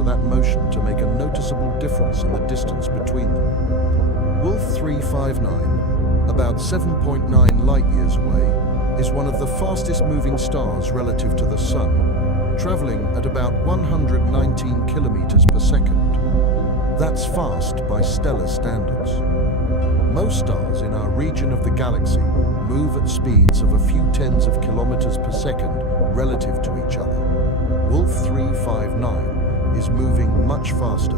for that motion to make a noticeable difference in the distance between them. Wolf 359, about 7.9 light-years away, is one of the fastest moving stars relative to the Sun, traveling at about 119 kilometers per second. That's fast by stellar standards. Most stars in our region of the galaxy move at speeds of a few tens of kilometers per second relative to each other. Wolf 359 is moving much faster.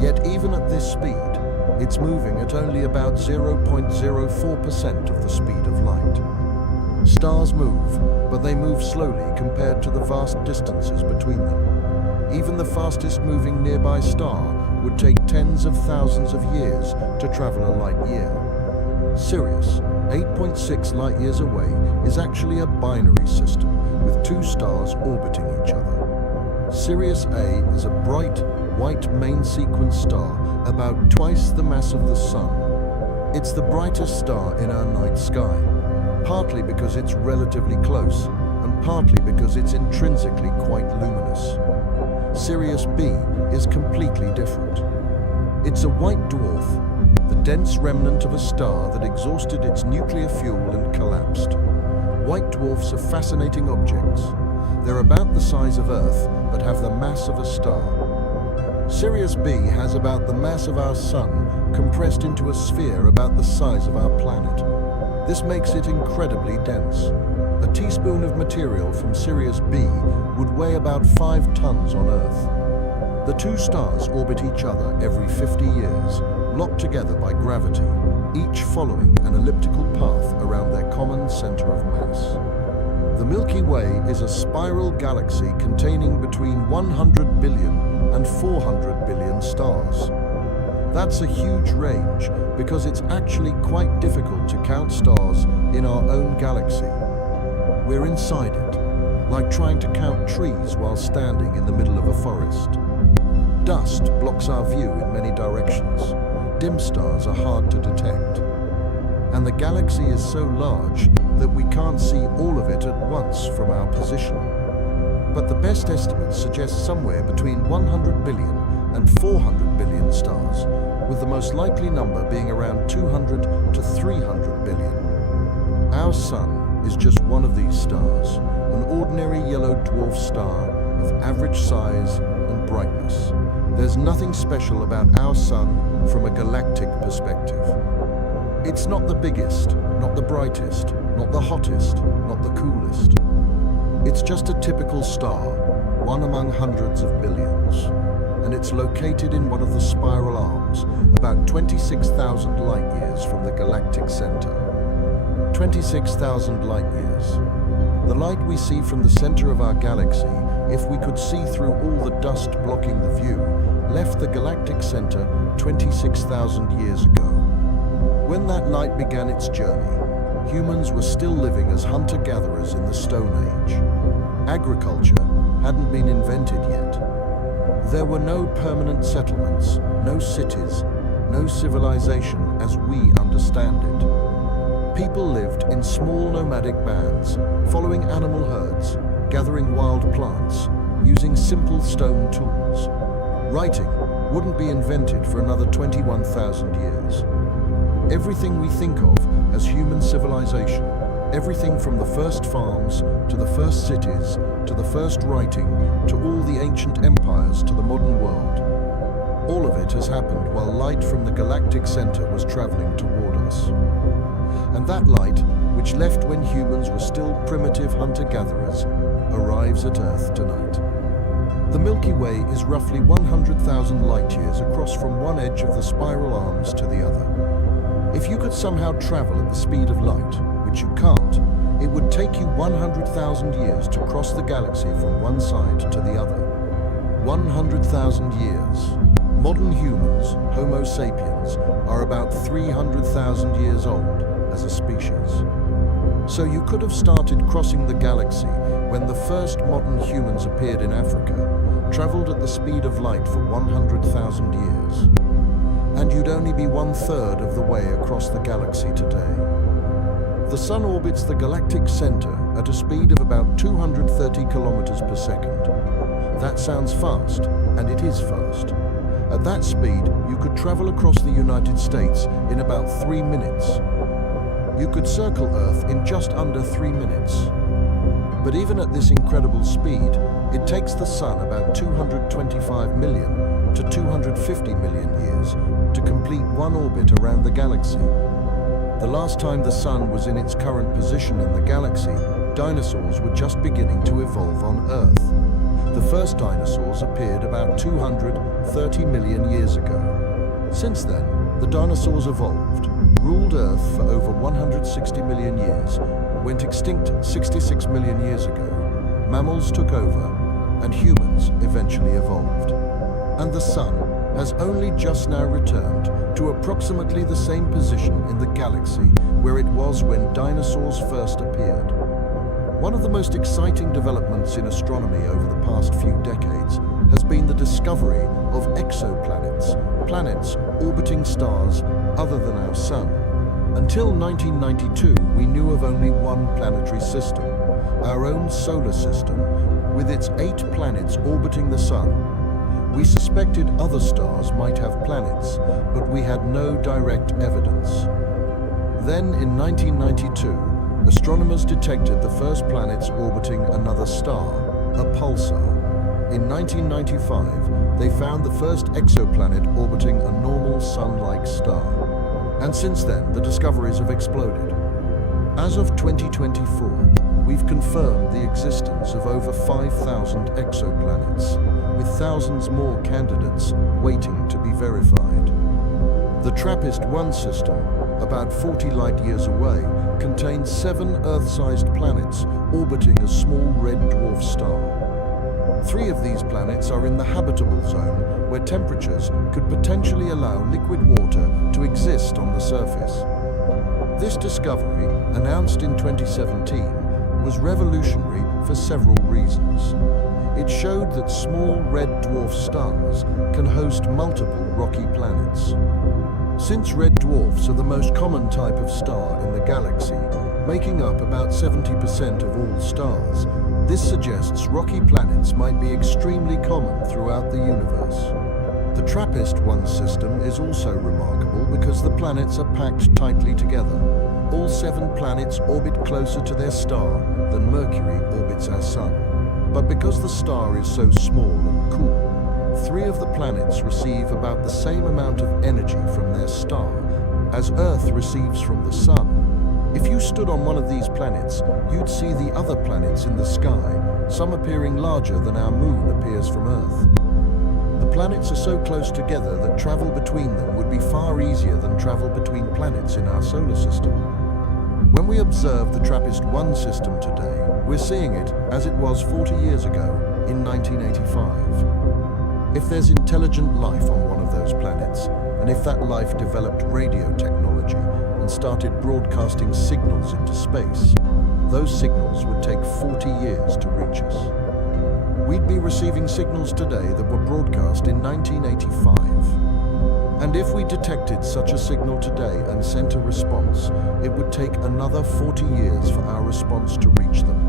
Yet even at this speed, it's moving at only about 0.04% of the speed of light. Stars move, but they move slowly compared to the vast distances between them. Even the fastest moving nearby star would take tens of thousands of years to travel a light year. Sirius, 8.6 light years away, is actually a binary system with two stars orbiting each other. Sirius A is a bright, white main sequence star about twice the mass of the Sun. It's the brightest star in our night sky, partly because it's relatively close and partly because it's intrinsically quite luminous. Sirius B is completely different. It's a white dwarf, the dense remnant of a star that exhausted its nuclear fuel and collapsed. White dwarfs are fascinating objects. They're about the size of Earth, but have the mass of a star. Sirius B has about the mass of our Sun, compressed into a sphere about the size of our planet. This makes it incredibly dense. A teaspoon of material from Sirius B would weigh about 5 tons on Earth. The two stars orbit each other every 50 years, locked together by gravity, each following an elliptical path around their common center of mass. The Milky Way is a spiral galaxy containing between 100 billion and 400 billion stars. That's a huge range because it's actually quite difficult to count stars in our own galaxy. We're inside it, like trying to count trees while standing in the middle of a forest. Dust blocks our view in many directions. Dim stars are hard to detect. And the galaxy is so large that we can't see all of it at once from our position. But the best estimates suggest somewhere between 100 billion and 400 billion stars, with the most likely number being around 200 to 300 billion. Our Sun is just one of these stars, an ordinary yellow dwarf star of average size and brightness. There's nothing special about our Sun from a galactic perspective. It's not the biggest, not the brightest, not the hottest, not the coolest. It's just a typical star, one among hundreds of billions. And it's located in one of the spiral arms, about 26,000 light-years from the galactic center. 26,000 light-years. The light we see from the center of our galaxy, if we could see through all the dust blocking the view, left the galactic center 26,000 years ago. When that light began its journey, humans were still living as hunter-gatherers in the Stone Age. Agriculture hadn't been invented yet. There were no permanent settlements, no cities, no civilization as we understand it. People lived in small nomadic bands, following animal herds, gathering wild plants, using simple stone tools. Writing wouldn't be invented for another 21,000 years. Everything we think of as human civilization, everything from the first farms to the first cities to the first writing to all the ancient empires to the modern world, all of it has happened while light from the galactic center was traveling toward us. And that light, which left when humans were still primitive hunter-gatherers, arrives at Earth tonight. The Milky Way is roughly 100,000 light-years across from one edge of the spiral arms to the other. If you could somehow travel at the speed of light, which you can't, it would take you 100,000 years to cross the galaxy from one side to the other. 100,000 years. Modern humans, Homo sapiens, are about 300,000 years old as a species. So you could have started crossing the galaxy when the first modern humans appeared in Africa, traveled at the speed of light for 100,000 years. And you'd only be 1/3 of the way across the galaxy today. The Sun orbits the galactic center at a speed of about 230 kilometers per second. That sounds fast, and it is fast. At that speed, you could travel across the United States in about 3 minutes. You could circle Earth in just under 3 minutes. But even at this incredible speed, it takes the Sun about 225 million to 250 million years to complete one orbit around the galaxy. The last time the Sun was in its current position in the galaxy, dinosaurs were just beginning to evolve on Earth. The first dinosaurs appeared about 230 million years ago. Since then, the dinosaurs evolved, ruled Earth for over 160 million years, went extinct 66 million years ago, mammals took over, and humans eventually evolved. And the Sun has only just now returned to approximately the same position in the galaxy where it was when dinosaurs first appeared. One of the most exciting developments in astronomy over the past few decades has been the discovery of exoplanets, planets orbiting stars other than our Sun. Until 1992, we knew of only one planetary system, our own solar system, with its 8 planets orbiting the Sun. We suspected other stars might have planets, but we had no direct evidence. Then, in 1992, astronomers detected the first planets orbiting another star, a pulsar. In 1995, they found the first exoplanet orbiting a normal Sun-like star. And since then, the discoveries have exploded. As of 2024, we've confirmed the existence of over 5,000 exoplanets, with thousands more candidates waiting to be verified. The TRAPPIST-1 system, about 40 light-years away, contains 7 Earth-sized planets orbiting a small red dwarf star. 3 of these planets are in the habitable zone, where temperatures could potentially allow liquid water to exist on the surface. This discovery, announced in 2017, was revolutionary for several reasons. It showed that small red dwarf stars can host multiple rocky planets. Since red dwarfs are the most common type of star in the galaxy, making up about 70% of all stars, this suggests rocky planets might be extremely common throughout the universe. The TRAPPIST-1 system is also remarkable because the planets are packed tightly together. All 7 planets orbit closer to their star than Mercury orbits our Sun. But because the star is so small and cool, 3 of the planets receive about the same amount of energy from their star as Earth receives from the Sun. If you stood on one of these planets, you'd see the other planets in the sky, some appearing larger than our Moon appears from Earth. The planets are so close together that travel between them would be far easier than travel between planets in our solar system. When we observe the TRAPPIST-1 system today, we're seeing it as it was 40 years ago, in 1985. If there's intelligent life on one of those planets, and if that life developed radio technology and started broadcasting signals into space, those signals would take 40 years to reach us. We'd be receiving signals today that were broadcast in 1985. And if we detected such a signal today and sent a response, it would take another 40 years for our response to reach them.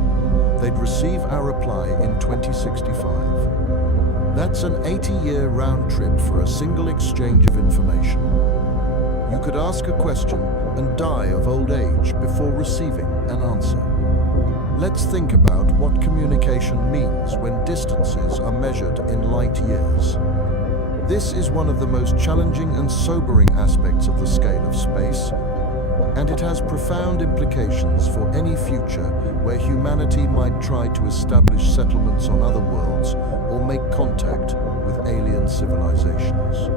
They'd receive our reply in 2065. That's an 80-year round trip for a single exchange of information. You could ask a question and die of old age before receiving an answer. Let's think about what communication means when distances are measured in light years. This is one of the most challenging and sobering aspects of the scale of space, and it has profound implications for any future where humanity might try to establish settlements on other worlds or make contact with alien civilizations.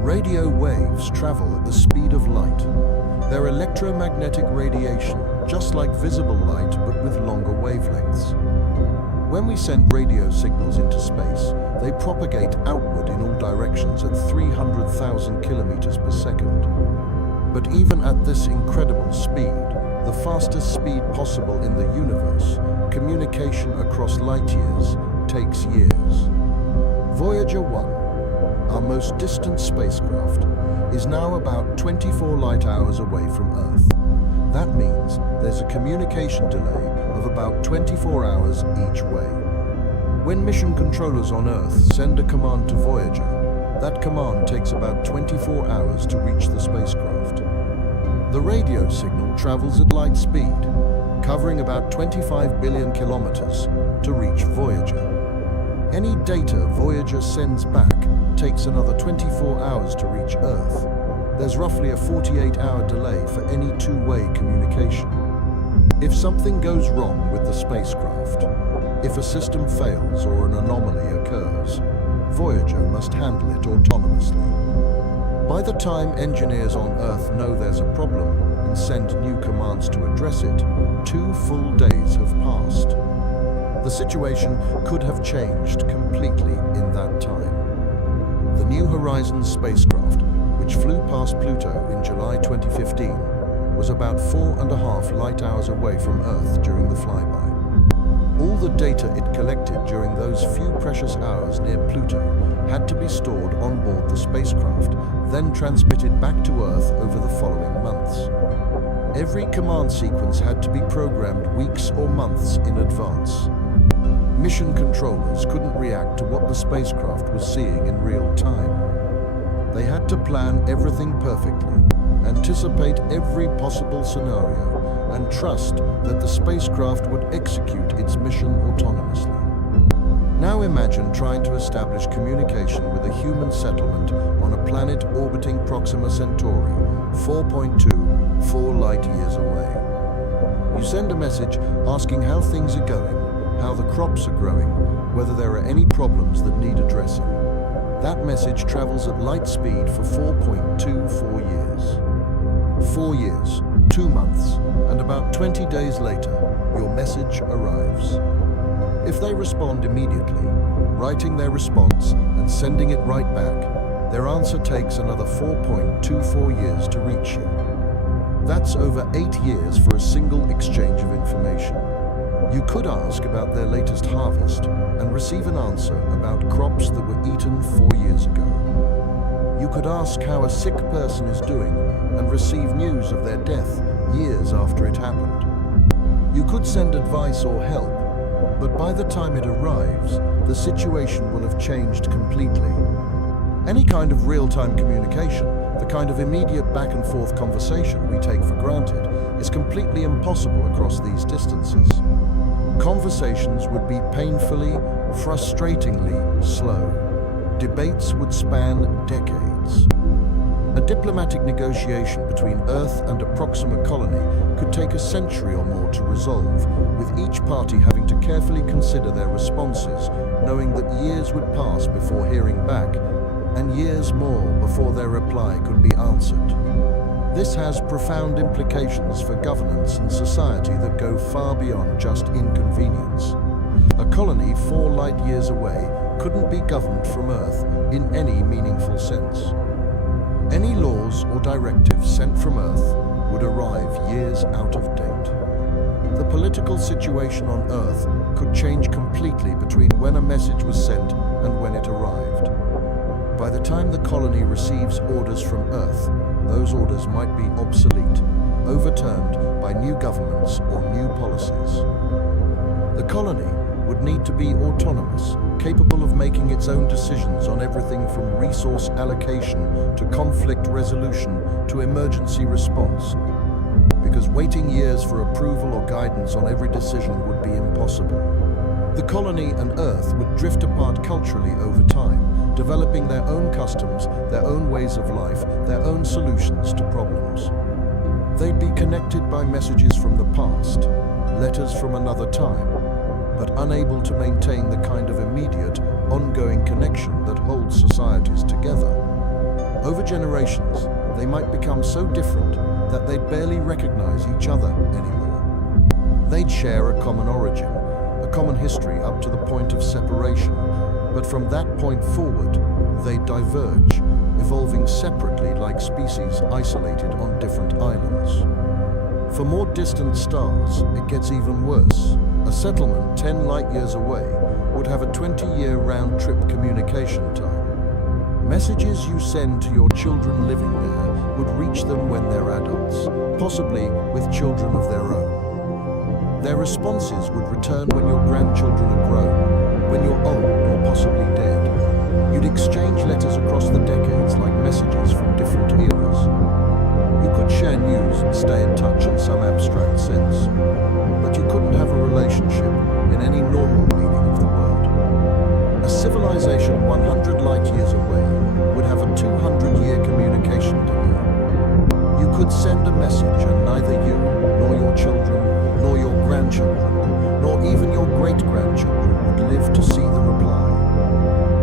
Radio waves travel at the speed of light. They're electromagnetic radiation, just like visible light but with longer wavelengths. When we send radio signals into space, they propagate outward in all directions at 300,000 kilometers per second. But even at this incredible speed, the fastest speed possible in the universe, communication across light years takes years. Voyager 1, our most distant spacecraft, is now about 24 light hours away from Earth. That means there's a communication delay of about 24 hours each way. When mission controllers on Earth send a command to Voyager, that command takes about 24 hours to reach the spacecraft. The radio signal travels at light speed, covering about 25 billion kilometers to reach Voyager. Any data Voyager sends back takes another 24 hours to reach Earth. There's roughly a 48-hour delay for any two-way communication. If something goes wrong with the spacecraft, if a system fails or an anomaly occurs, Voyager must handle it autonomously. By the time engineers on Earth know there's a problem and send new commands to address it, 2 full days have passed. The situation could have changed completely in that time. The New Horizons spacecraft, which flew past Pluto in July 2015, was about 4.5 light hours away from Earth during the flyby. All the data it collected during those few precious hours near Pluto had to be stored on board the spacecraft, then transmitted back to Earth over the following months. Every command sequence had to be programmed weeks or months in advance. Mission controllers couldn't react to what the spacecraft was seeing in real time. They had to plan everything perfectly, anticipate every possible scenario, and trust that the spacecraft would execute its mission autonomously. Now imagine trying to establish communication with a human settlement on a planet orbiting Proxima Centauri, 4.24 light years away. You send a message asking how things are going, how the crops are growing, whether there are any problems that need addressing. That message travels at light speed for 4.24 years. 4 years, 2 months, and about 20 days later, your message arrives. If they respond immediately, writing their response and sending it right back, their answer takes another 4.24 years to reach you. That's over 8 years for a single exchange of information. You could ask about their latest harvest and receive an answer about crops that were eaten 4 years ago. You could ask how a sick person is doing and receive news of their death years after it happened. You could send advice or help, but by the time it arrives, the situation will have changed completely. Any kind of real-time communication, the kind of immediate back-and-forth conversation we take for granted, is completely impossible across these distances. Conversations would be painfully, frustratingly slow. Debates would span decades. A diplomatic negotiation between Earth and a Proxima colony could take a century or more to resolve, with each party having to carefully consider their responses, knowing that years would pass before hearing back, and years more before their reply could be answered. This has profound implications for governance and society that go far beyond just inconvenience. A colony 4 light years away couldn't be governed from Earth in any meaningful sense. Any laws or directives sent from Earth would arrive years out of date. The political situation on Earth could change completely between when a message was sent and when it arrived. By the time the colony receives orders from Earth, those orders might be obsolete, overturned by new governments or new policies. The colony would need to be autonomous, capable of making its own decisions on everything from resource allocation to conflict resolution to emergency response, because waiting years for approval or guidance on every decision would be impossible. The colony and Earth would drift apart culturally over time, developing their own customs, their own ways of life, their own solutions to problems. They'd be connected by messages from the past, letters from another time, but unable to maintain the kind of immediate, ongoing connection that holds societies together. Over generations, they might become so different that they'd barely recognize each other anymore. They'd share a common origin, a common history up to the point of separation, but from that point forward, they'd diverge, evolving separately like species isolated on different islands. For more distant stars, it gets even worse. A settlement 10 light years away would have a 20-year round-trip communication time. Messages you send to your children living there would reach them when they're adults, possibly with children of their own. Their responses would return when your grandchildren are grown, when you're old or possibly dead. You'd exchange letters across the decades like messages from different eras. You could share news and stay in touch in some abstract sense, but you couldn't have a relationship in any normal meaning of the word. A civilization 100 light years away would have a 200-year communication delay. You could send a message and neither you, nor your children, nor your grandchildren, nor even your great-grandchildren would live to see the reply.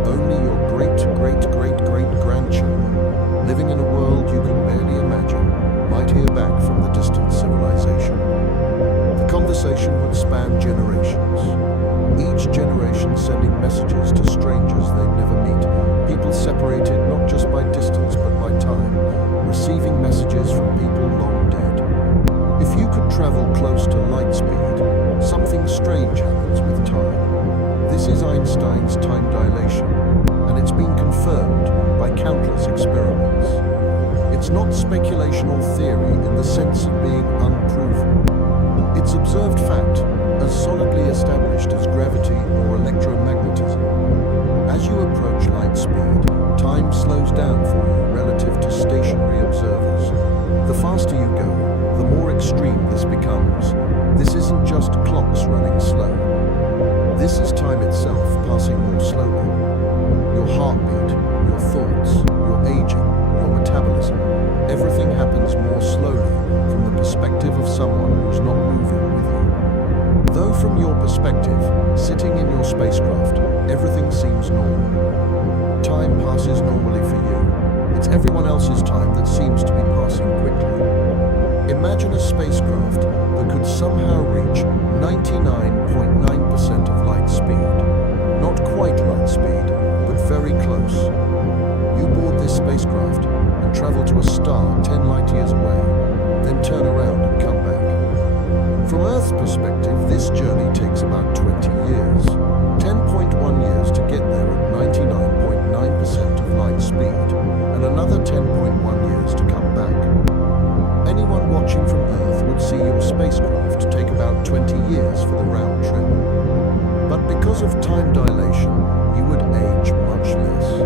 Only your great-great-great-great-grandchildren, living in a world you can barely imagine, might hear back from the distant civilization. The conversation would span generations, each generation sending messages to strangers they'd never meet, people separated not just by distance but by time, receiving messages from people long dead. If you could travel close to light speed, something strange happens with time. This is Einstein's time dilation, and it's been confirmed by countless experiments. It's not speculation or theory in the sense of being unproven. It's observed fact, as solidly established as gravity or electromagnetism. As you approach light speed, time slows down for you relative to stationary observers. The faster you go, the more extreme this becomes. This isn't just clocks running slow. This is time itself passing more slowly. Your heartbeat, your thoughts, your aging, your metabolism, everything happens more slowly from the perspective of someone who's not moving with you. Though from your perspective, sitting in your spacecraft, everything seems normal. Time passes normally for you. It's everyone else's time that seems to be passing quickly. Imagine a spacecraft that could somehow reach 99.9% of light speed. Not quite light speed, but very close. You board this spacecraft and travel to a star 10 light years away, then turn around and come back. From Earth's perspective, this journey takes about 20 years. 10.1 years to get there at 99.9% of light speed, and another 10.1 years to come back. Anyone watching from Earth would see your spacecraft take about 20 years for the round trip. But because of time dilation, you would age much less.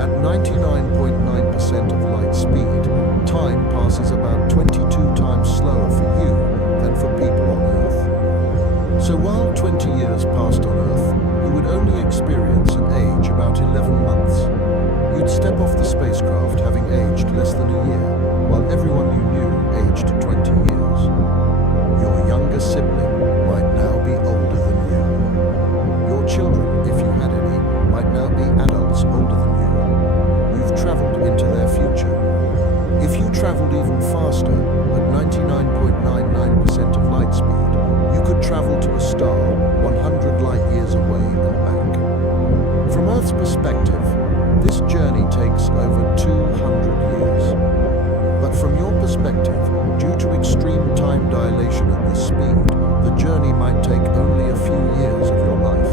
At 99.9% of light speed, time passes about 22 times slower for you than for people on Earth. So while 20 years passed on Earth, you would only experience an age about 11 months. You'd step off the spacecraft having aged less than a year, while everyone you knew aged 20 years. Your younger sibling might now be older than you. Your children, if you had any, might now be adults older than you. You've traveled into their future. If you traveled even faster, at 99.99% of light speed, you could travel to a star 100 light years away and back. From Earth's perspective, this journey takes over 200 years. But from your perspective, due to extreme time dilation at this speed, the journey might take only a few years of your life.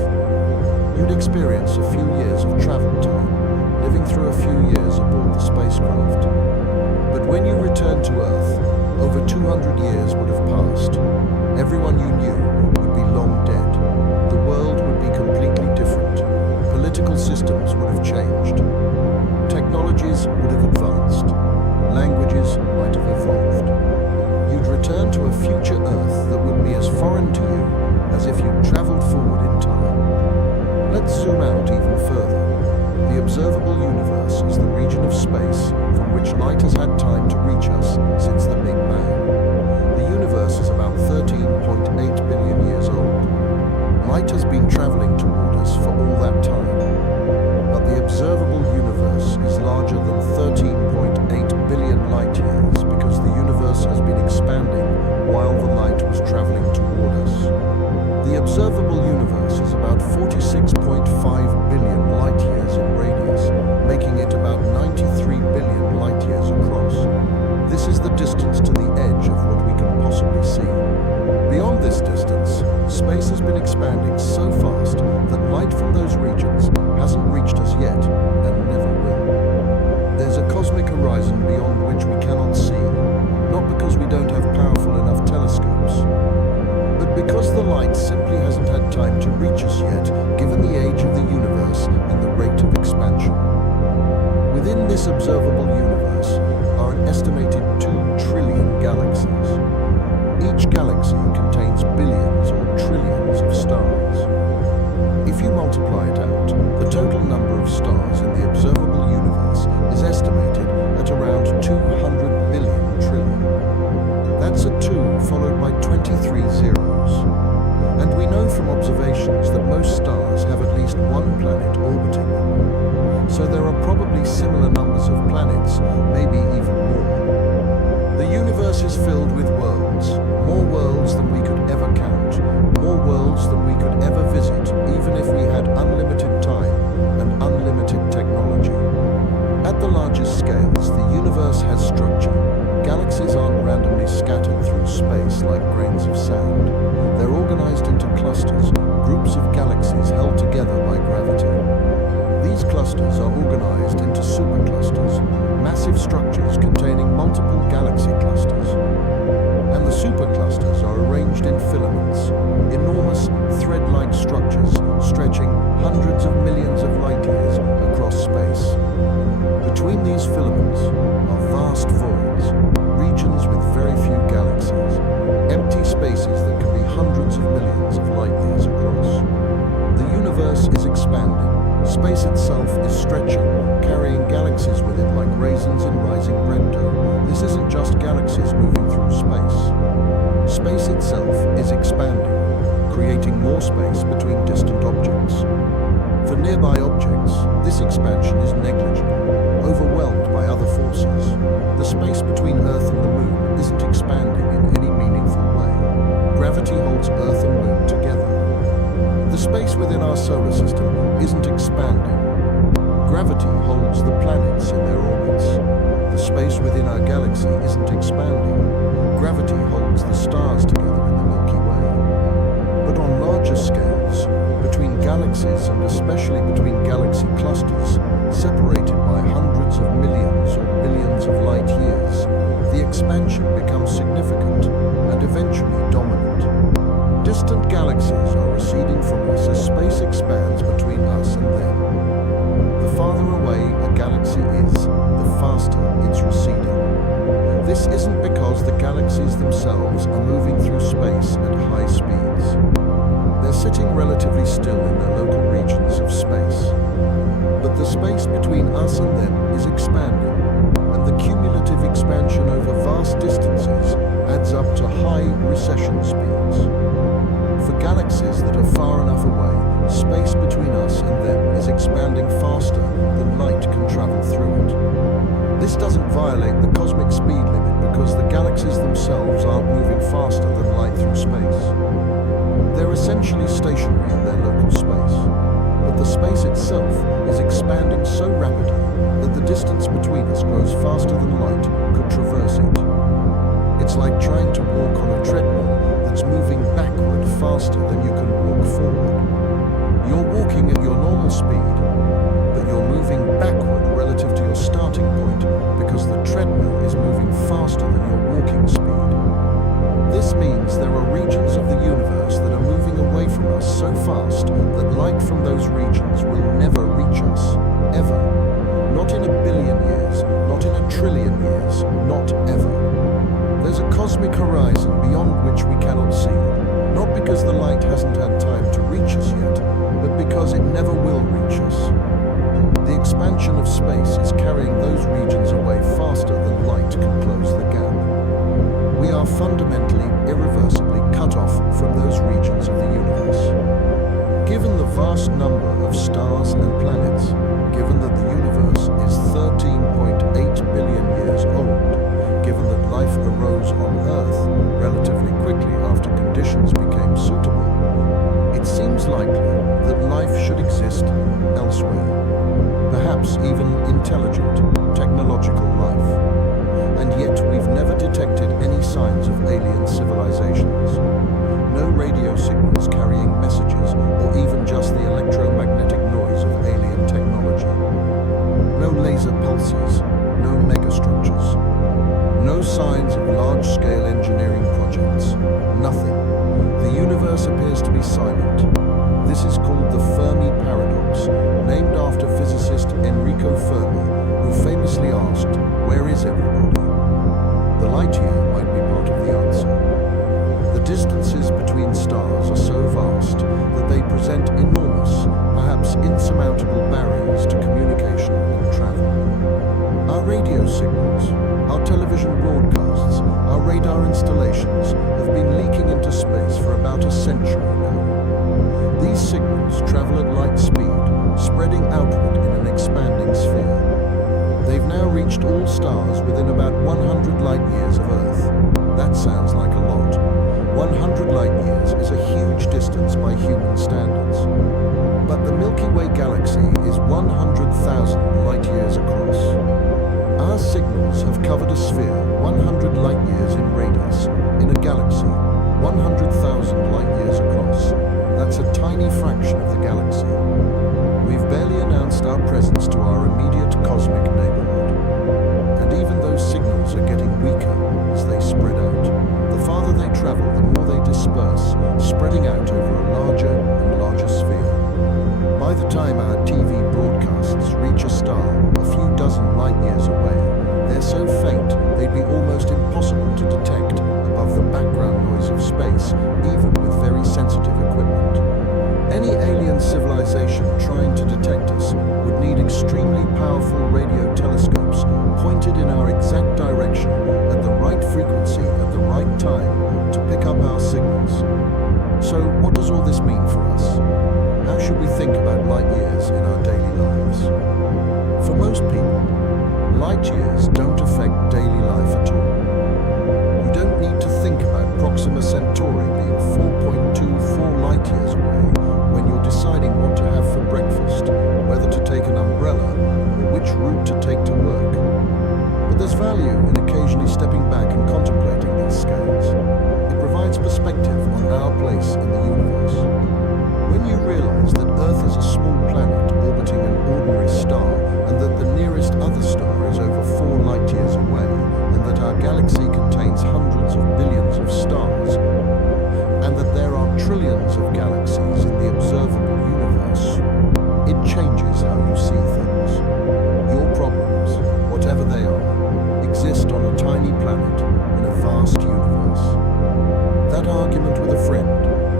You'd experience a few years of travel time, living through a few years aboard the spacecraft. But when you return to Earth, over 200 years would have passed. Everyone you knew would be long dead. The world would be completely different. Political systems would have changed. Technologies would have advanced. Languages might have evolved. You'd return to a future Earth that would be as foreign to you as if you'd traveled forward in time. Let's zoom out even further. The observable universe is the region of space from which light has had time to reach us since the Big Bang. The universe is about 13.8 billion years old. Light has been traveling toward us for all that time. But the observable universe is larger than 13.8 billion light years because the universe has been expanding while the light was traveling toward us. The observable universe is about 46.5 billion light years in radius, making it about 93 billion light years across. This is the distance to the edge of what we can possibly see. Beyond this distance, space has been expanding so fast that light from those regions has this observable universe are an estimated 2 trillion galaxies. Each galaxy contains billions or trillions of stars. If you multiply it out, the total number of stars in the observable universe is estimated at around 200 billion trillion. That's a 2 followed by 23 zeros. And we know from observations that most stars have at least one planet orbiting them. So there are probably similar numbers of planets, maybe even more. The universe is filled with worlds, more worlds than we could ever count, more worlds than we could ever visit, even if we had unlimited time and unlimited technology. At the largest scales, the universe has structure. Galaxies aren't randomly scattered through space like grains of sand. They're organized into clusters, groups of galaxies held together by gravity. These clusters are organized into superclusters, massive structures containing multiple galaxy clusters. And the superclusters are arranged in filaments, enormous thread-like structures stretching hundreds of millions of light years across space. Between these filaments are vast voids, regions with very few galaxies, empty spaces that can be hundreds of millions of light years across. The universe is expanding. Space itself is stretching, carrying galaxies with it like raisins in rising bread dough. This isn't just galaxies moving through space. Space itself is expanding, creating more space between distant objects. For nearby objects, this expansion is negligible, overwhelmed by other forces. The space between Earth and the Moon isn't expanding in any meaningful way. Gravity holds Earth and Moon together. The space within our solar system isn't expanding. Gravity holds the planets in their orbits. The space within our galaxy isn't expanding. Gravity holds the stars together in the Milky Way. But on larger scales, between galaxies and especially between galaxy clusters, separated by hundreds of millions or billions of light years, the expansion becomes significant and eventually dominant. Distant galaxies are receding from us as space expands between us and them. The farther away a galaxy is, the faster it's receding. This isn't because the galaxies themselves are moving through space at high speeds. They're sitting relatively still in their local regions of space. But the space between us and them is expanding, and the cumulative expansion over vast distances adds up to high recession speeds. For galaxies that are far enough away, space between us and them is expanding faster than light can travel through it. This doesn't violate the cosmic speed limit because the galaxies themselves aren't moving faster than light through space. They're essentially stationary in their local space, but the space itself is expanding so rapidly that the distance between us grows faster than light could traverse it. It's like trying to walk on a treadmill that's moving backward faster than you can walk forward. You're walking at your normal speed, but you're moving backward relative to your starting point because the treadmill is moving faster than your walking speed. This means there are regions of the universe that are moving away from us so fast that light from those regions will never reach us, ever. Not in a billion years, not in a trillion years, not ever. There's a cosmic horizon beyond which we cannot see, not because the light hasn't had time to reach us yet, but because it never will reach us. The expansion of space is carrying those regions away faster than light can close the gap. We are fundamentally, irreversibly cut off from those regions of the universe. Given the vast number of stars and planets, given that the universe is 13.8 billion years old, given that life arose on Earth relatively quickly after conditions became suitable, it seems likely that life should exist elsewhere. Perhaps even intelligent, technological life. And yet we've never detected any signs of alien civilizations. No radio signals carrying messages, or even just the electromagnetic noise of alien technology. No laser pulses, no megastructures. No signs of large-scale engineering projects. Nothing. The universe appears to be silent. This is called the Fermi paradox, named after physicist Enrico Fermi, who famously everybody. The light year might be part of the answer. The distances between stars are so vast that they present enormous, perhaps insurmountable barriers to communication and travel. Our radio signals, our television broadcasts, our radar installations have been leaking into space for about a century now. These signals travel at light speed, spreading outward in an expanding sphere. They've now reached all stars within about 100 light years of Earth. That sounds like a lot. 100 light years is a huge distance by human standards. But the Milky Way galaxy is 100,000 light years across. Our signals have covered a sphere 100 light years in radius, in a galaxy 100,000 light years across. That's a tiny fraction of the galaxy. We've barely announced our presence to our immediate cosmic neighborhood. And even those signals are getting weaker as they spread out. The farther they travel, the more they disperse, spreading out over a larger and larger sphere. By the time our TV broadcasts reach a star a few dozen light years away, they're so faint they'd be almost impossible to detect above the background noise of space, even with very sensitive equipment. Any alien civilization trying to detect us would need extremely powerful radio telescopes pointed in our exact direction at the right frequency at the right time to pick up our signals. So what does all this mean for us? How should we think about light years in our daily lives? For most people, light years don't affect daily life at all. You don't need to think about Proxima Centauri being 4.24 light years away when you're deciding what to have for breakfast, whether to take an umbrella, or which route to take to work. But there's value in occasionally stepping back and contemplating these scales. It provides perspective on our place in the universe. When you realize that Earth is a small planet orbiting an ordinary star, and that the nearest other star is over 4 light years away, and that our galaxy contains hundreds of billions of stars, and that there are trillions of galaxies in the observable universe, it changes how you see things. Your problems, whatever they are, exist on a tiny planet in a vast universe. That argument with a friend,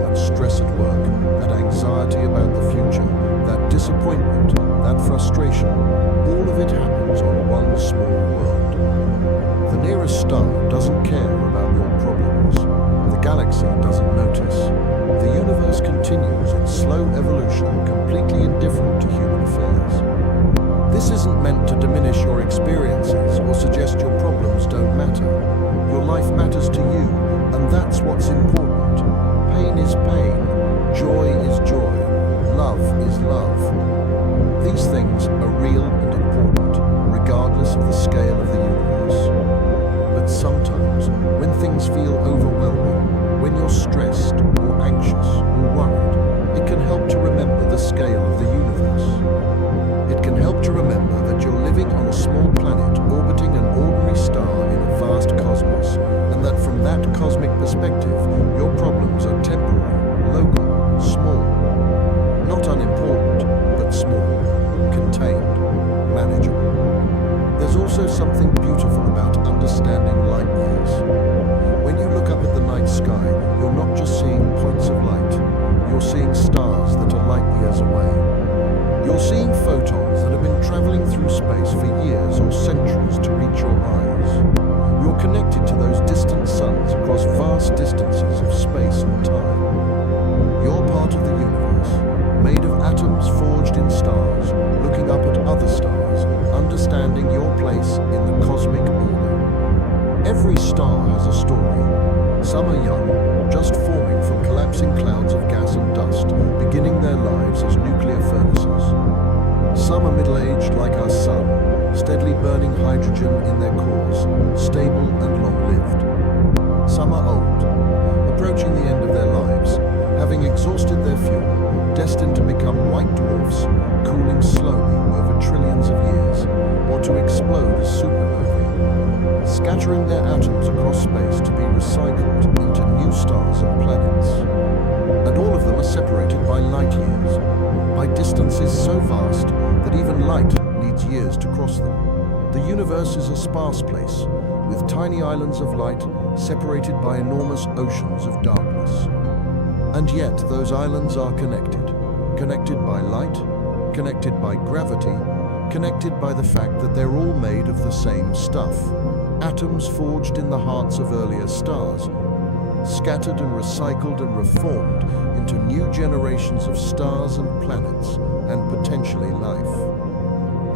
that stress at work, that anxiety about the future, that disappointment, that frustration, all of it happens on one small world. The nearest star doesn't care about your problems. The galaxy doesn't notice. The universe continues its slow evolution, completely indifferent to human affairs. This isn't meant to diminish your experiences or suggest your problems don't matter. Your life matters to you, and that's what's important. Pain is pain, joy is joy, love is love. These things are real and important, regardless of the scale of the universe. But sometimes, when things feel overwhelming, when you're stressed or anxious or worried, it can help to remember the scale of the universe. It can help to remember that you're living on a small planet orbiting an ordinary star in a vast cosmos, and that from that cosmic perspective, your problems are temporary, local, small. Not unimportant, but small, contained, manageable. There's also something beautiful about understanding light years. When you look up at the night sky, you're not just seeing points of light. You're seeing stars that are light years away. You're seeing photons that have been traveling through space for years or centuries to reach your eyes. You're connected to those distant suns across vast distances of space and time. You're part of the universe, made of atoms forged in stars, looking up at other stars, understanding your place in the cosmic order. Every star has a story. Some are young, just forming from collapsing clouds of gas and dust, beginning their lives as nuclear furnaces. Some are middle-aged like our sun, steadily burning hydrogen in their cores, stable and long-lived. Some are old, approaching the end of their lives, having exhausted their fuel, destined to become white dwarfs, cooling slowly over trillions of years, or to explode as supernovae, scattering their atoms across space to be recycled into new stars and planets. And all of them are separated by light years, by distances so vast that even light needs years to cross them. The The universe is a sparse place, with tiny islands of light separated by enormous oceans of darkness. And yet those islands are connected. Connected by light, connected by gravity, connected by the fact that they're all made of the same stuff. Atoms forged in the hearts of earlier stars, scattered and recycled and reformed into new generations of stars and planets, and potentially life.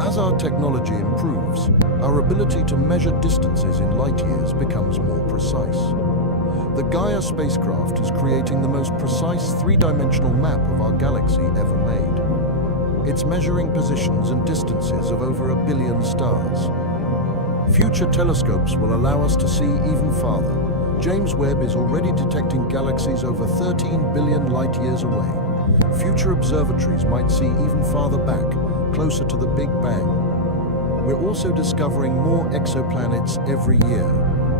As our technology improves, our ability to measure distances in light years becomes more precise. The Gaia spacecraft is creating the most precise three-dimensional map of our galaxy ever made. It's measuring positions and distances of over 1 billion stars. Future telescopes will allow us to see even farther. James Webb is already detecting galaxies over 13 billion light-years away. Future observatories might see even farther back, closer to the Big Bang. We're also discovering more exoplanets every year.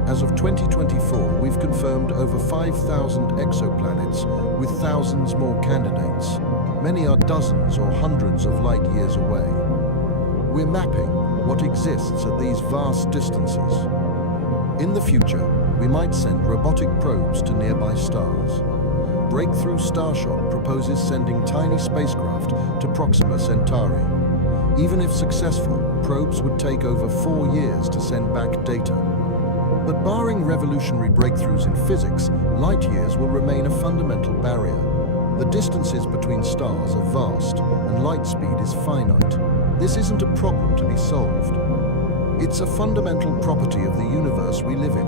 As of 2024, we've confirmed over 5,000 exoplanets, with thousands more candidates. Many are dozens or hundreds of light-years away. We're mapping what exists at these vast distances. In the future, we might send robotic probes to nearby stars. Breakthrough Starshot proposes sending tiny spacecraft to Proxima Centauri. Even if successful, probes would take over 4 years to send back data. But barring revolutionary breakthroughs in physics, light years will remain a fundamental barrier. The distances between stars are vast, and light speed is finite. This isn't a problem to be solved. It's a fundamental property of the universe we live in.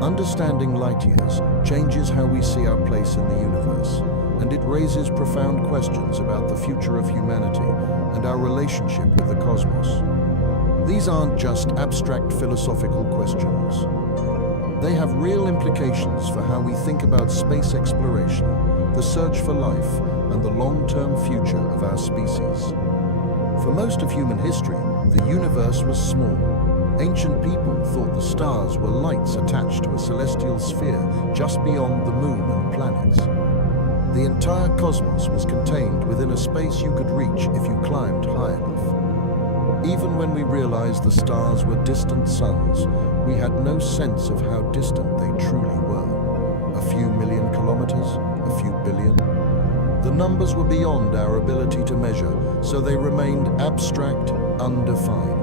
Understanding light years changes how we see our place in the universe, and it raises profound questions about the future of humanity and our relationship with the cosmos. These aren't just abstract philosophical questions. They have real implications for how we think about space exploration, the search for life, and the long-term future of our species. For most of human history, the universe was small. Ancient people thought the stars were lights attached to a celestial sphere just beyond the moon and planets. The entire cosmos was contained within a space you could reach if you climbed high enough. Even when we realized the stars were distant suns, we had no sense of how distant they truly were. A few million kilometers, a few billion. The numbers were beyond our ability to measure, so they remained abstract, undefined.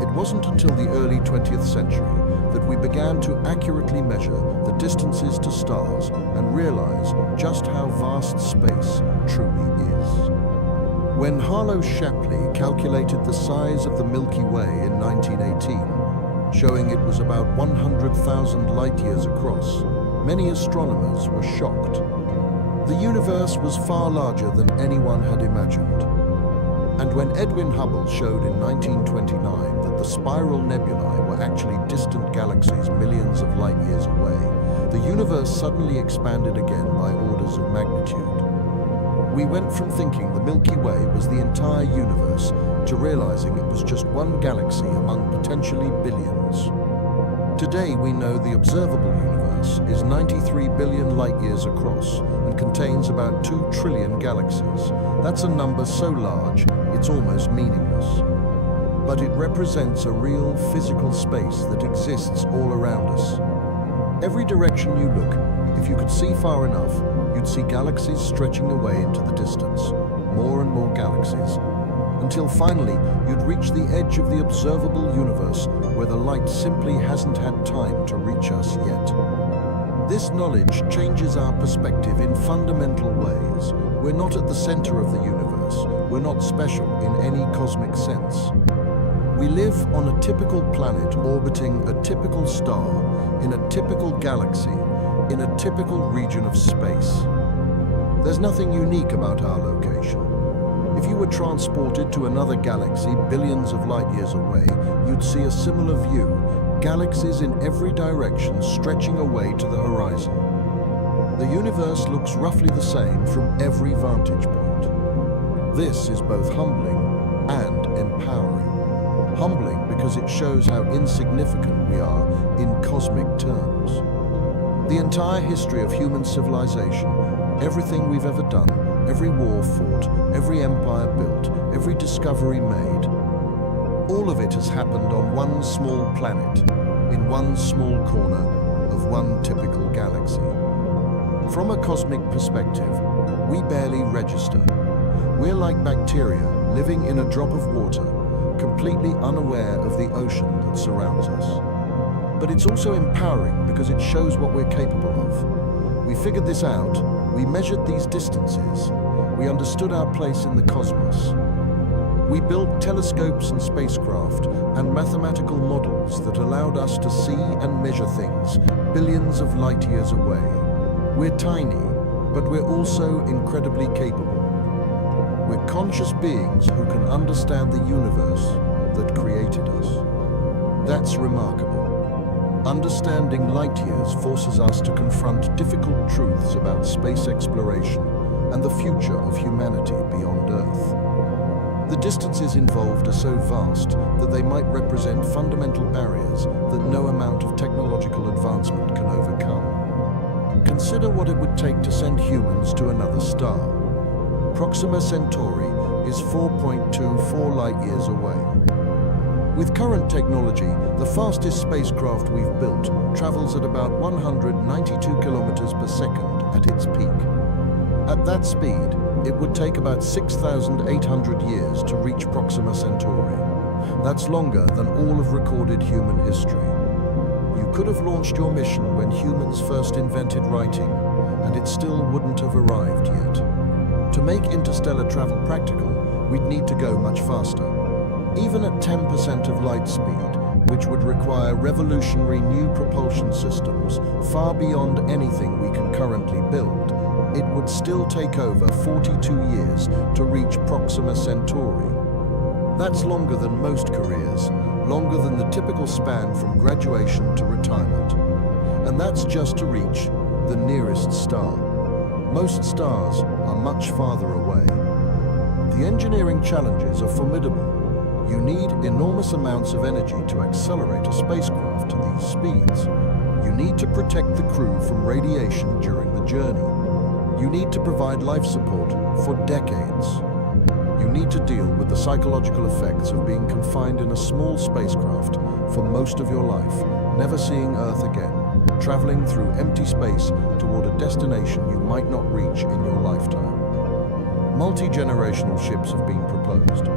It wasn't until the early 20th century that we began to accurately measure the distances to stars and realize just how vast space truly is. When Harlow Shapley calculated the size of the Milky Way in 1918, showing it was about 100,000 light-years across, many astronomers were shocked. The universe was far larger than anyone had imagined. And when Edwin Hubble showed in 1929 that the spiral nebulae were actually distant galaxies millions of light-years away, the universe suddenly expanded again by orders of magnitude. We went from thinking the Milky Way was the entire universe to realizing it was just one galaxy among potentially billions. Today we know the observable universe is 93 billion light-years across and contains about 2 trillion galaxies. That's a number so large, it's almost meaningless. But it represents a real physical space that exists all around us. Every direction you look, if you could see far enough, you'd see galaxies stretching away into the distance, more and more galaxies, until finally you'd reach the edge of the observable universe where the light simply hasn't had time to reach us yet. This knowledge changes our perspective in fundamental ways. We're not at the center of the universe. We're not special in any cosmic sense. We live on a typical planet orbiting a typical star in a typical galaxy in a typical region of space. There's nothing unique about our location. If you were transported to another galaxy billions of light-years away, you'd see a similar view, galaxies in every direction stretching away to the horizon. The universe looks roughly the same from every vantage point. This is both humbling and empowering. Humbling because it shows how insignificant we are in cosmic terms. The entire history of human civilization, everything we've ever done, every war fought, every empire built, every discovery made, All of it has happened on one small planet, in one small corner of one typical galaxy. From a cosmic perspective, we barely register. We're like bacteria living in a drop of water, completely unaware of the ocean that surrounds us. But it's also empowering because it shows what we're capable of. We figured this out, we measured these distances, we understood our place in the cosmos. We built telescopes and spacecraft and mathematical models that allowed us to see and measure things billions of light years away. We're tiny, but we're also incredibly capable. We're conscious beings who can understand the universe that created us. That's remarkable. Understanding light years forces us to confront difficult truths about space exploration and the future of humanity beyond Earth. The distances involved are so vast that they might represent fundamental barriers that no amount of technological advancement can overcome. Consider what it would take to send humans to another star. Proxima Centauri is 4.24 light-years away. With current technology, the fastest spacecraft we've built travels at about 192 kilometers per second at its peak. At that speed, it would take about 6,800 years to reach Proxima Centauri. That's longer than all of recorded human history. You could have launched your mission when humans first invented writing, and it still wouldn't have arrived yet. To make interstellar travel practical, we'd need to go much faster. Even at 10% of light speed, which would require revolutionary new propulsion systems far beyond anything we can currently build, it would still take over 42 years to reach Proxima Centauri. That's longer than most careers, longer than the typical span from graduation to retirement. And that's just to reach the nearest star. Most stars are much farther away. The engineering challenges are formidable. You need enormous amounts of energy to accelerate a spacecraft to these speeds. You need to protect the crew from radiation during the journey. You need to provide life support for decades. You need to deal with the psychological effects of being confined in a small spacecraft for most of your life, never seeing Earth again, traveling through empty space toward a destination you might not reach in your lifetime. Multi-generational ships have been proposed,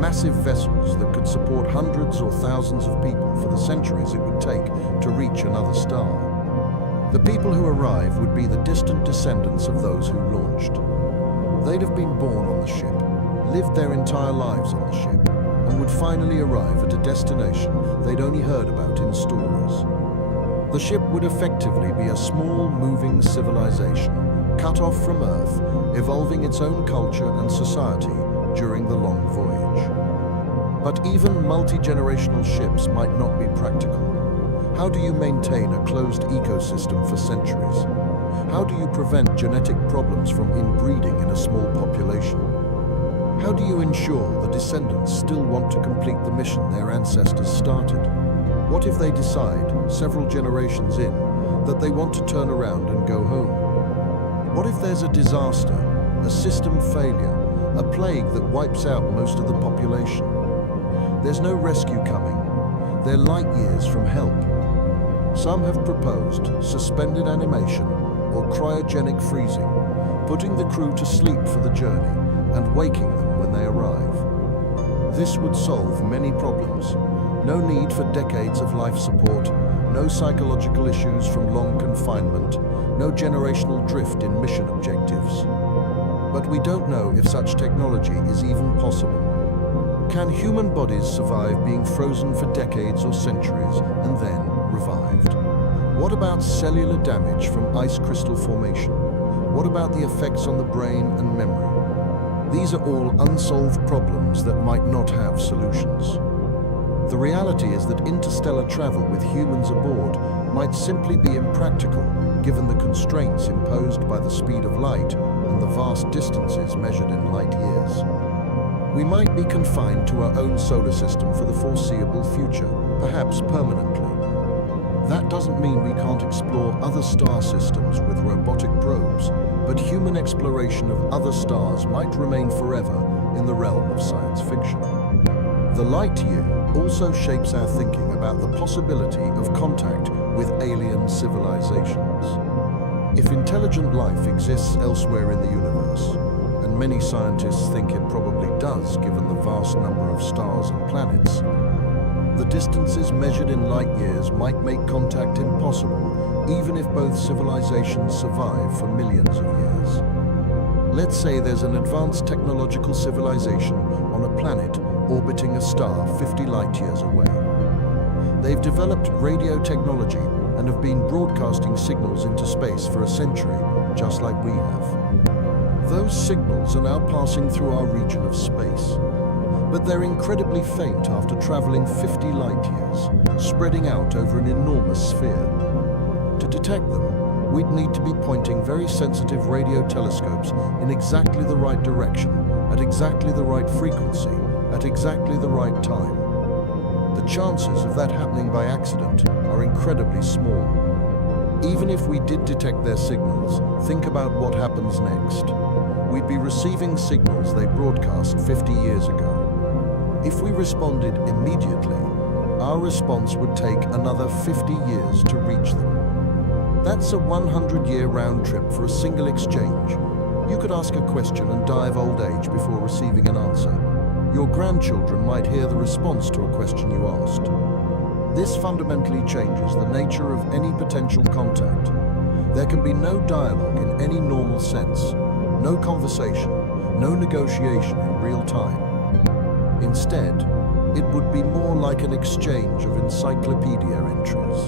massive vessels that could support hundreds or thousands of people for the centuries it would take to reach another star. The people who arrive would be the distant descendants of those who launched. They'd have been born on the ship, lived their entire lives on the ship, and would finally arrive at a destination they'd only heard about in stories. The ship would effectively be a small, moving civilization, cut off from Earth, evolving its own culture and society during the long voyage. But even multi-generational ships might not be practical. How do you maintain a closed ecosystem for centuries? How do you prevent genetic problems from inbreeding in a small population? How do you ensure the descendants still want to complete the mission their ancestors started? What if they decide, several generations in, that they want to turn around and go home? What if there's a disaster, a system failure, a plague that wipes out most of the population? There's no rescue coming. They're light years from help. Some have proposed suspended animation or cryogenic freezing, putting the crew to sleep for the journey and waking them when they arrive. This would solve many problems. No need for decades of life support, no psychological issues from long confinement, no generational drift in mission objectives. But we don't know if such technology is even possible. Can human bodies survive being frozen for decades or centuries and then revived? What about cellular damage from ice crystal formation? What about the effects on the brain and memory? These are all unsolved problems that might not have solutions. The reality is that interstellar travel with humans aboard might simply be impractical given the constraints imposed by the speed of light and the vast distances measured in light years. We might be confined to our own solar system for the foreseeable future, perhaps permanently. That doesn't mean we can't explore other star systems with robotic probes, but human exploration of other stars might remain forever in the realm of science fiction. The light year also shapes our thinking about the possibility of contact with alien civilizations. If intelligent life exists elsewhere in the universe, and many scientists think it probably does given the vast number of stars and planets, the distances measured in light years might make contact impossible, even if both civilizations survive for millions of years. Let's say there's an advanced technological civilization on a planet orbiting a star 50 light years away. They've developed radio technology and have been broadcasting signals into space for a century, just like we have. Those signals are now passing through our region of space, but they're incredibly faint after traveling 50 light years, spreading out over an enormous sphere. To detect them, we'd need to be pointing very sensitive radio telescopes in exactly the right direction, at exactly the right frequency, at exactly the right time. The chances of that happening by accident are incredibly small. Even if we did detect their signals, think about what happens next. We'd be receiving signals they broadcast 50 years ago. If we responded immediately, our response would take another 50 years to reach them. That's a 100-year round trip for a single exchange. You could ask a question and die of old age before receiving an answer. Your grandchildren might hear the response to a question you asked. This fundamentally changes the nature of any potential contact. There can be no dialogue in any normal sense, no conversation, no negotiation in real time. Instead, it would be more like an exchange of encyclopedia entries.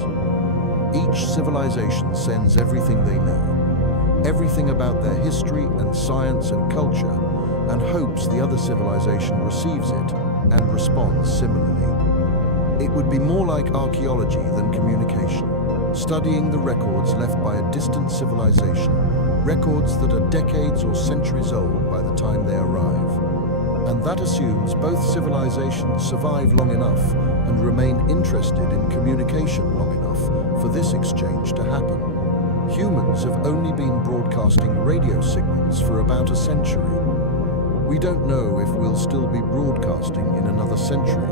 Each civilization sends everything they know, everything about their history and science and culture, and hopes the other civilization receives it and responds similarly. It would be more like archaeology than communication, studying the records left by a distant civilization, records that are decades or centuries old by the time they arrive. And that assumes both civilizations survive long enough and remain interested in communication long enough for this exchange to happen. Humans have only been broadcasting radio signals for about a century. We don't know if we'll still be broadcasting in another century,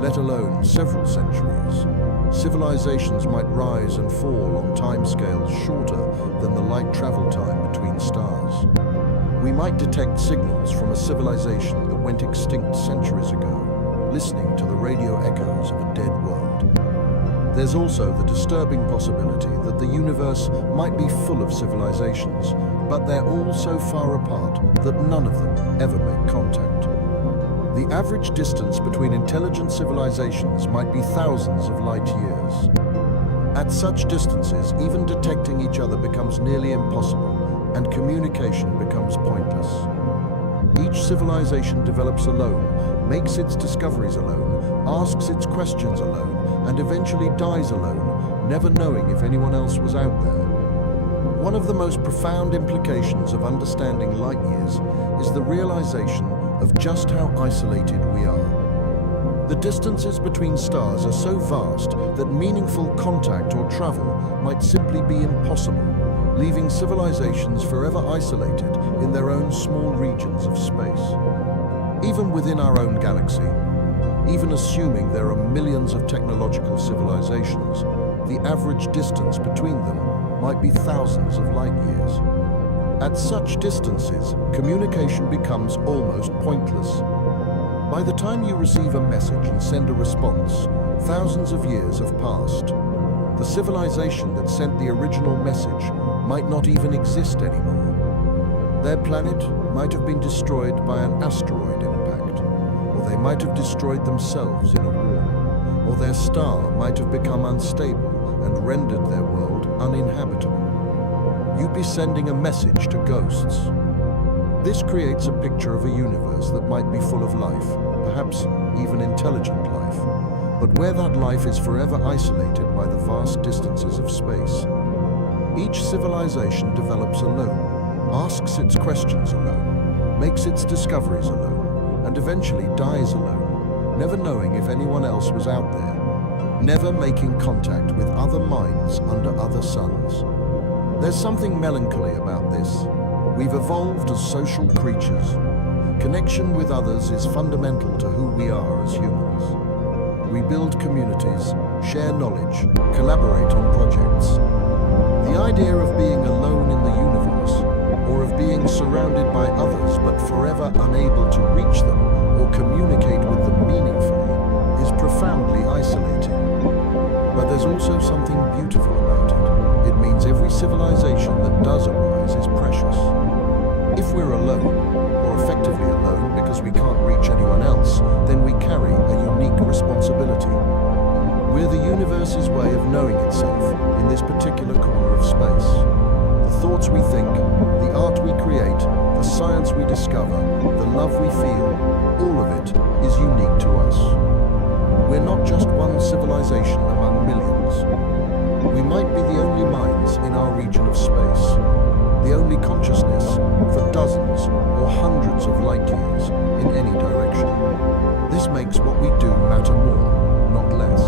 let alone several centuries. Civilizations might rise and fall on timescales shorter than the light travel time between stars. We might detect signals from a civilization that went extinct centuries ago, listening to the radio echoes of a dead world. There's also the disturbing possibility that the universe might be full of civilizations, but they're all so far apart that none of them ever make contact. The average distance between intelligent civilizations might be thousands of light years. At such distances, even detecting each other becomes nearly impossible, and communication becomes pointless. Each civilization develops alone, makes its discoveries alone, asks its questions alone, and eventually dies alone, never knowing if anyone else was out there. One of the most profound implications of understanding light years is the realization of just how isolated we are. The distances between stars are so vast that meaningful contact or travel might simply be impossible, leaving civilizations forever isolated in their own small regions of space. Even within our own galaxy, even assuming there are millions of technological civilizations, the average distance between them might be thousands of light years. At such distances, communication becomes almost pointless. By the time you receive a message and send a response, thousands of years have passed. The civilization that sent the original message might not even exist anymore. Their planet might have been destroyed by an asteroid impact, or they might have destroyed themselves in a war, or their star might have become unstable and rendered their world uninhabitable. You'd be sending a message to ghosts. This creates a picture of a universe that might be full of life, perhaps even intelligent life, but where that life is forever isolated by the vast distances of space. Each civilization develops alone, asks its questions alone, makes its discoveries alone, and eventually dies alone, never knowing if anyone else was out there, never making contact with other minds under other suns. There's something melancholy about this. We've evolved as social creatures. Connection with others is fundamental to who we are as humans. We build communities, share knowledge, collaborate on projects. The idea of being alone in the universe, or of being surrounded by others but forever unable to reach them or communicate with them meaningfully, is profoundly isolating. But there's also something beautiful about it. It means every civilization that does arise is precious. If we're alone, or effectively alone because we can't reach anyone else, then we carry a unique responsibility. We're the universe's way of knowing itself in this particular corner of space. The thoughts we think, the art we create, the science we discover, the love we feel, all of it is unique to us. We're not just one civilization among millions. We might be the only minds in our region of space, the only consciousness for dozens or hundreds of light years in any direction. This makes what we do matter more, not less.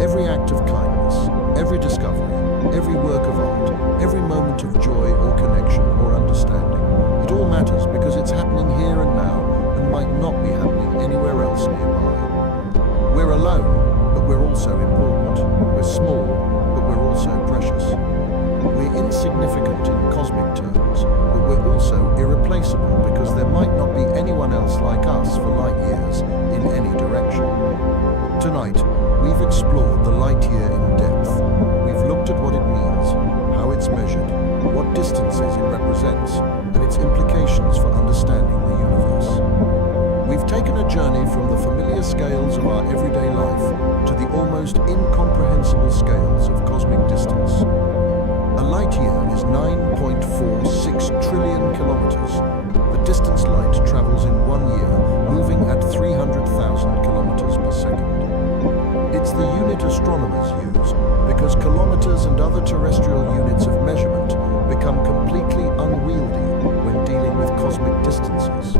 Every act of kindness, every discovery, every work of art, every moment of joy or connection or understanding, it all matters because it's happening here and now and might not be happening anywhere else nearby. We're alone, but we're also important. We're small, but we're also precious. We're insignificant in cosmic terms, but we're also irreplaceable because there might not be anyone else like us for light years in any direction. Tonight, we've explored the light year in depth. We've looked at what it means, how it's measured, what distances it represents, and its implications for understanding the universe. We've taken a journey from the familiar scales of our everyday life to the almost incomprehensible scales of cosmic distance. A light year is 9.46 trillion kilometers. The distance light travels in 1 year, moving at 300,000 kilometers per second. It's the unit astronomers use because kilometers and other terrestrial units of measurement become completely unwieldy when dealing with cosmic distances.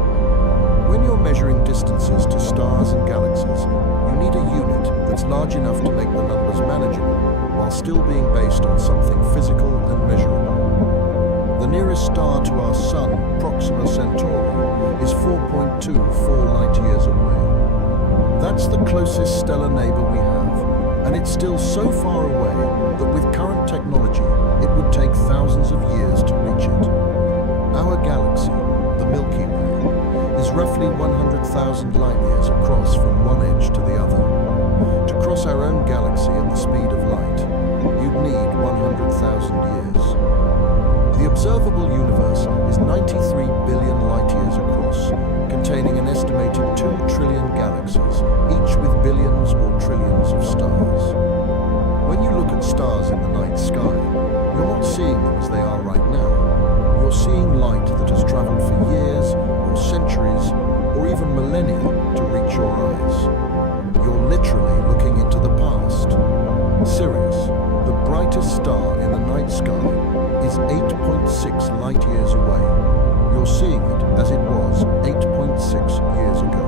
When you're measuring distances to stars and galaxies, you need a unit that's large enough to make the numbers manageable, while still being based on something physical and measurable. The nearest star to our Sun, Proxima Centauri, is 4.24 light years away. That's the closest stellar neighbor we have, and it's still so far away that with current technology, it would take thousands of years to reach it. Our galaxy, the Milky Way, is roughly 100,000 light years across from one edge to the other. To cross our own galaxy at the speed of light, you'd need 100,000 years. The observable universe is 93 billion light years across, containing an estimated 2 trillion galaxies, each with billions or trillions of stars. When you look at stars in the night sky, you're not seeing them as they are right now. You're seeing light that has traveled for years, or centuries, or even millennia to reach your eyes. You're literally looking into the past. Sirius, the brightest star in the night sky, is 8.6 light years away. You're seeing it as it was 8.6 years ago.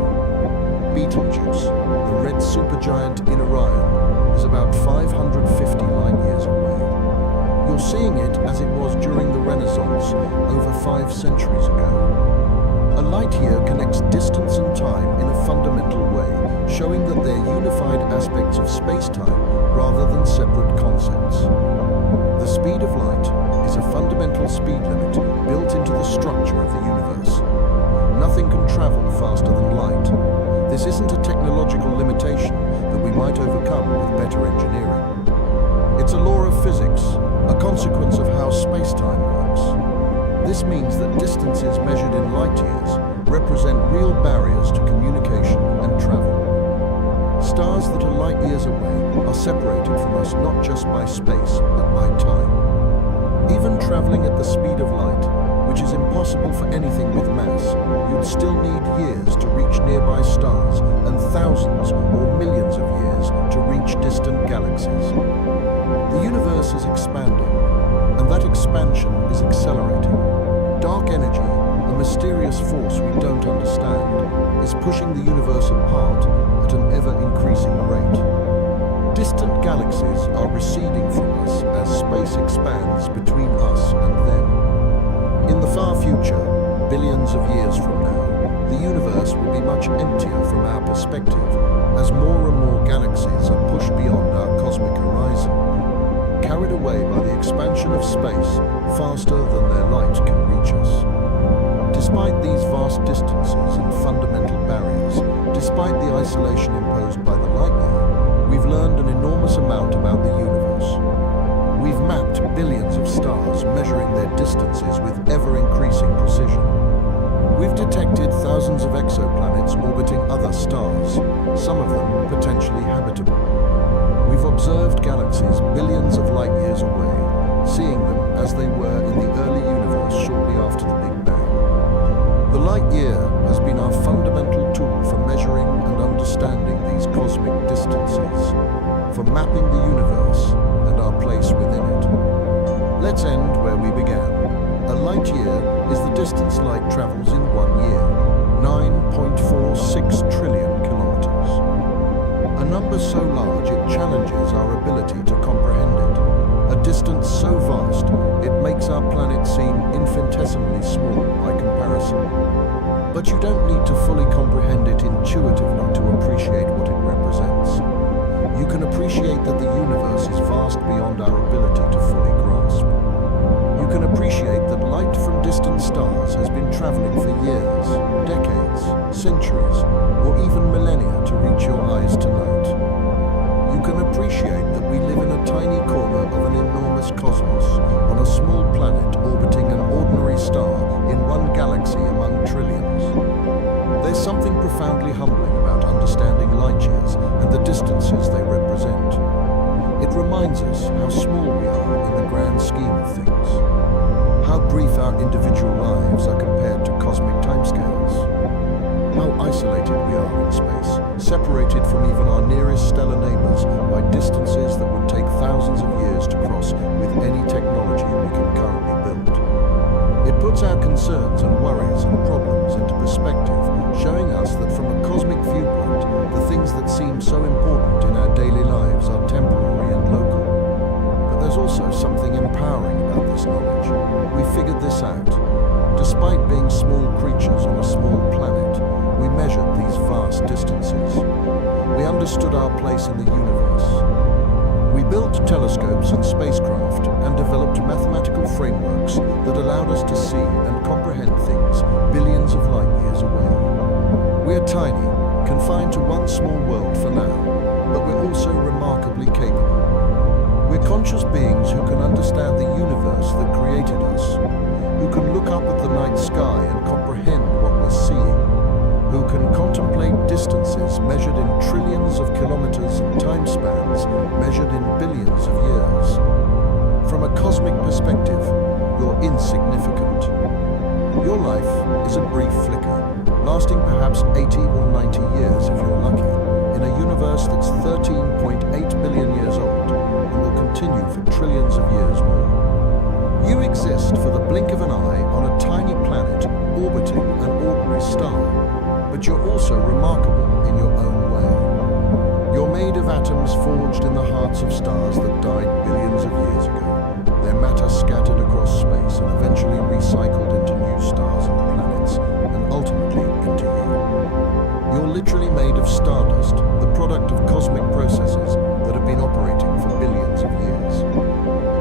Betelgeuse, the red supergiant in Orion, is about 550 light years away. You're seeing it as it was during the Renaissance over 5 centuries ago. A light year connects distance and time in a fundamental way, showing that they're unified aspects of space-time rather than separate concepts. The speed of light is a fundamental speed limit built into the structure of the universe. Nothing can travel faster than light. This isn't a technological limitation that we might overcome with better engineering. It's a law of physics, a consequence of how space-time works. This means that distances measured in light years represent real barriers to communication and travel. Stars that are light years away are separated from us not just by space, but by time. Even traveling at the speed of light, which is impossible for anything with mass, you'd still need years to reach nearby stars and thousands or millions of years to reach distant galaxies. The universe is expanding, and that expansion is accelerating. Dark energy, a mysterious force we don't understand, is pushing the universe apart at an ever-increasing rate. Distant galaxies are receding from us as space expands between us and them. In the far future, billions of years from now, the universe will be much emptier from our perspective as more and more galaxies are pushed beyond our cosmic horizon, carried away by the expansion of space faster than their light can reach us. Despite these vast distances and fundamental barriers, despite the isolation imposed by the light year, we've learned an enormous amount about the universe. We've mapped billions of stars, measuring their distances with ever-increasing precision. We've detected thousands of exoplanets orbiting other stars, some of them potentially habitable. We've observed galaxies billions of light years away, seeing them as they were in the early universe shortly after the Big Bang. The light year has been our fundamental tool for measuring and understanding these cosmic distances, for mapping the universe and our place within it. Let's end where we began. A light year is the distance light travels in 1 year, 9.46 trillion kilometers. A number so large it challenges our ability to comprehend it. A distance so vast it makes our planet seem infinitesimally small by comparison. But you don't need to fully comprehend it intuitively to appreciate what it represents. You can appreciate that the universe is vast beyond our ability to fully grasp. You can appreciate that light from distant stars has been traveling for years, decades, centuries, or even millennia to reach your eyes tonight. You can appreciate that we live in a tiny corner of an enormous cosmos, on a small planet orbiting an ordinary star in one galaxy among trillions. There's something profoundly humbling about understanding light years and the distances they represent. It reminds us how small we are in the grand scheme of things, how brief our individual lives are compared to cosmic timescales, how isolated we are in space, separated from even our nearest stellar neighbors by distances that would take thousands of years to cross with any technology we can currently build. It puts our concerns and worries and problems into perspective, showing us that from a cosmic viewpoint, the things that seem so important in our daily lives are temporary and local. But there's also something empowering about this knowledge. We figured this out. Despite being small creatures on a small planet, we measured these vast distances. We understood our place in the universe. We built telescopes and spacecraft and developed mathematical frameworks that allowed us to see and comprehend things billions of light years away. We're tiny, confined to one small world for now, but we're also remarkably capable. We're conscious beings who can understand the universe that created us, who can look up at the night sky and comprehend what we're seeing, who can contemplate distances measured in trillions of kilometers and time spans measured in billions of years. From a cosmic perspective, you're insignificant. Your life is a brief flicker, lasting perhaps 80 or 90 years if you're lucky, in a universe that's 13.8 billion years old and will continue for trillions of years more. You exist for the blink of an eye on a tiny planet orbiting an ordinary star, but you're also remarkable in your own way. You're made of atoms forged in the hearts of stars that died billions of years ago, their matter scattered across space and eventually recycled into new stars and planets, and ultimately into you. You're literally made of stardust, the product of cosmic processes that have been operating for billions of years.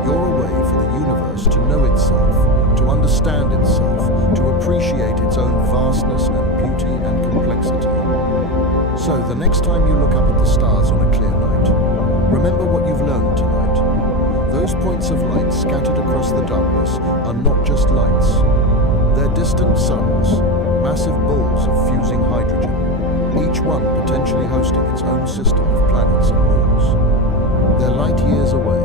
You're a way for the universe to know itself, to understand itself, to appreciate its own vastness and beauty and complexity. So, the next time you look up at the stars on a clear night, remember what you've learned tonight. Those points of light scattered across the darkness are not just lights. They're distant suns, massive balls of fusing hydrogen, each one potentially hosting its own system of planets and moons. They're light years away,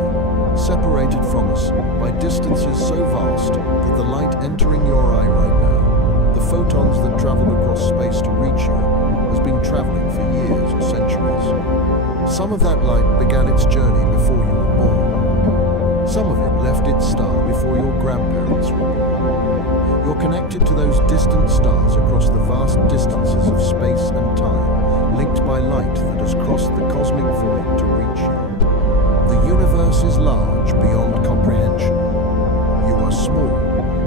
separated from us by distances so vast that the light entering your eye right now, the photons that traveled across space to reach you, has been traveling for years or centuries. Some of that light began its journey before you were born. Some of it left its star before your grandparents were born. You're connected to those distant stars across the vast distances of space and time, linked by light that has crossed the cosmic void to reach you. The universe is large beyond comprehension. You are small,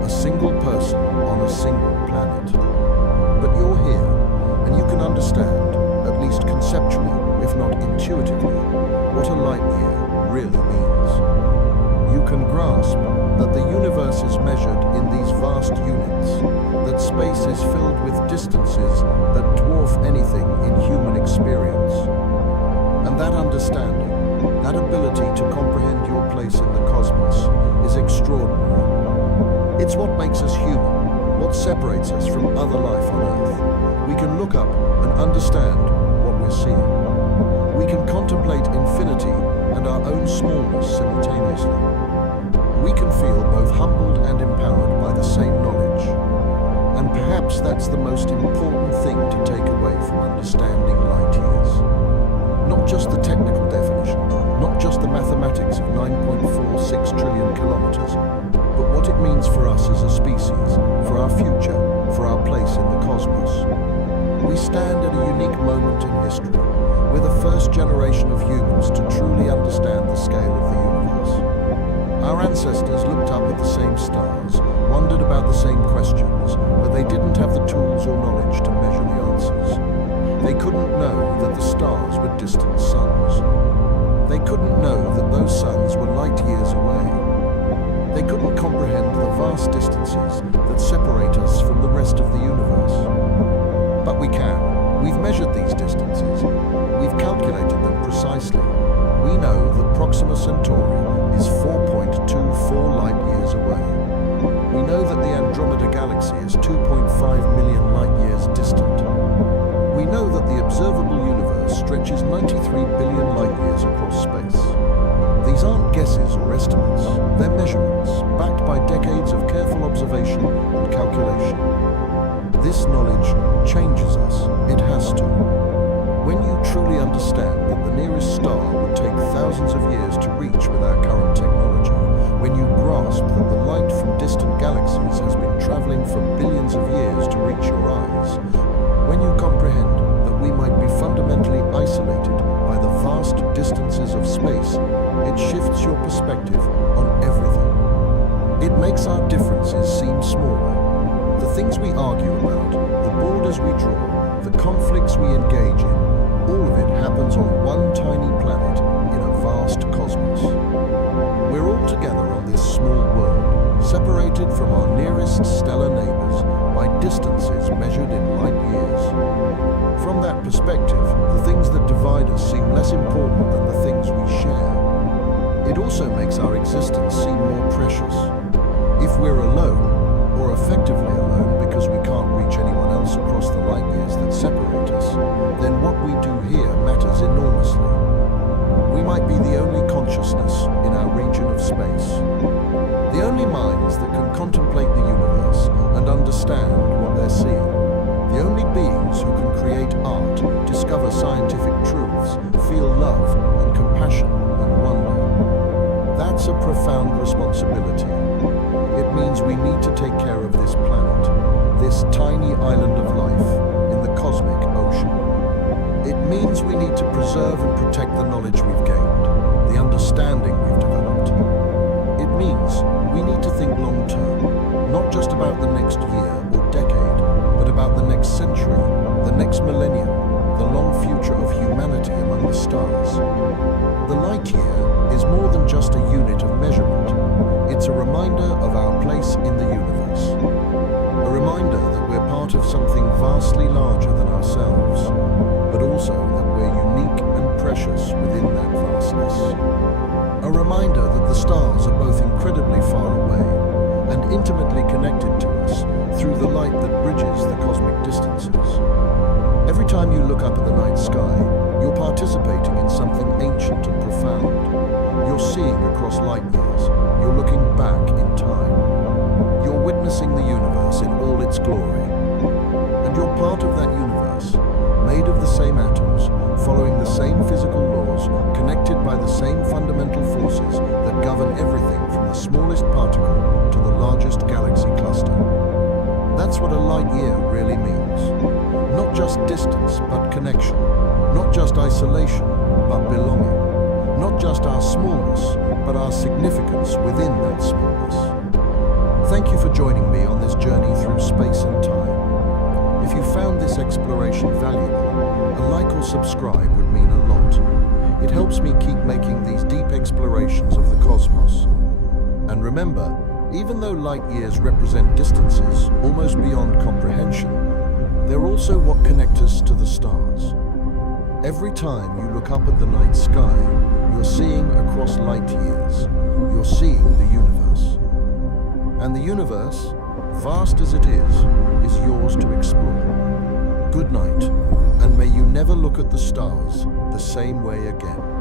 a single person on a single planet. But you're here conceptually, if not intuitively, what a light year really means. You can grasp that the universe is measured in these vast units, that space is filled with distances that dwarf anything in human experience. And that understanding, that ability to comprehend your place in the cosmos, is extraordinary. It's what makes us human, what separates us from other life on Earth. We can look up and understand what we're seeing. We can contemplate infinity and our own smallness simultaneously. We can feel both humbled and empowered by the same knowledge. And perhaps that's the most important thing to take away from understanding light years. Not just the technical definition, not just the mathematics of 9.46 trillion kilometers, but what it means for us as a species, for our future, for our place in the cosmos. We stand at a unique moment in history. We're the first generation of humans to truly understand the scale of the universe. Our ancestors looked up at the same stars, wondered about the same questions, but they didn't have the tools or knowledge to measure the answers. They couldn't know that the stars were distant suns. They couldn't know that those suns were light years away. They couldn't comprehend the vast distances that separate us from the rest of the universe. But we can. We've measured these distances. We've calculated them precisely. We know that Proxima Centauri is 4.24 light years away. We know that the Andromeda Galaxy is 2.5 million light years distant. We know that the observable universe stretches 93 billion light years across space. These aren't guesses or estimates, they're measurements, backed by decades of careful observation and calculation. This knowledge changes us, it has to. When you truly understand that the nearest star would take thousands of years to reach with our current technology, when you grasp that the light from distant galaxies has been traveling for billions of years to reach your eyes, when you comprehend that we might be fundamentally isolated by the vast distances of space, it shifts your perspective on everything. It makes our differences seem smaller. The things we argue about, the borders we draw, the conflicts we engage in, all of it happens on one tiny planet in a vast cosmos. We're all together on this small world, separated from our nearest stellar neighbors by distances measured in light years. From that perspective, the things that divide us seem less important than the things we share. It also makes our existence seem more precious. If we're alone, or effectively alone because we can't reach anyone else across the light years that separate us, then what we do here matters enormously. We might be the only consciousness in our region of space. The only minds that can contemplate the universe and understand what they're seeing. The only beings who can create art, discover scientific truths, feel love and compassion and wonder. That's a profound responsibility. It means we need to take care of this planet, this tiny island of life in the cosmic ocean. It means we need to preserve and protect the knowledge we've gained, the understanding we've developed. It means we need to think long term, not just about the next year or decade, but about the next century, the next millennium, the long future of humanity among the stars. The light year is more than just a unit of measurement. It's a reminder of our place in the universe. A reminder that we're part of something vastly larger than ourselves, but also that we're unique and precious within that vastness. A reminder that the stars are both incredibly far away and intimately connected to us through the light that bridges the cosmic distances. Every time you look up at the night sky, you're participating in something ancient and profound. You're seeing across light years. You're looking back in time. You're witnessing the universe in all its glory. And you're part of that universe, made of the same atoms, following the same physical laws, connected by the same fundamental forces that govern everything from the smallest particle to the largest galaxy cluster. That's what a light year really means. Not just distance, but connection. Not just isolation, but belonging. Not just our smallness, but our significance within that smallness. Thank you for joining me on this journey through space and time. If you found this exploration valuable, a like or subscribe would mean a lot. It helps me keep making these deep explorations of the cosmos. And remember, even though light years represent distances almost beyond comprehension, they're also what connect us to the stars. Every time you look up at the night sky, you're seeing across light years. You're seeing the universe. And the universe, vast as it is yours to explore. Good night, and may you never look at the stars the same way again.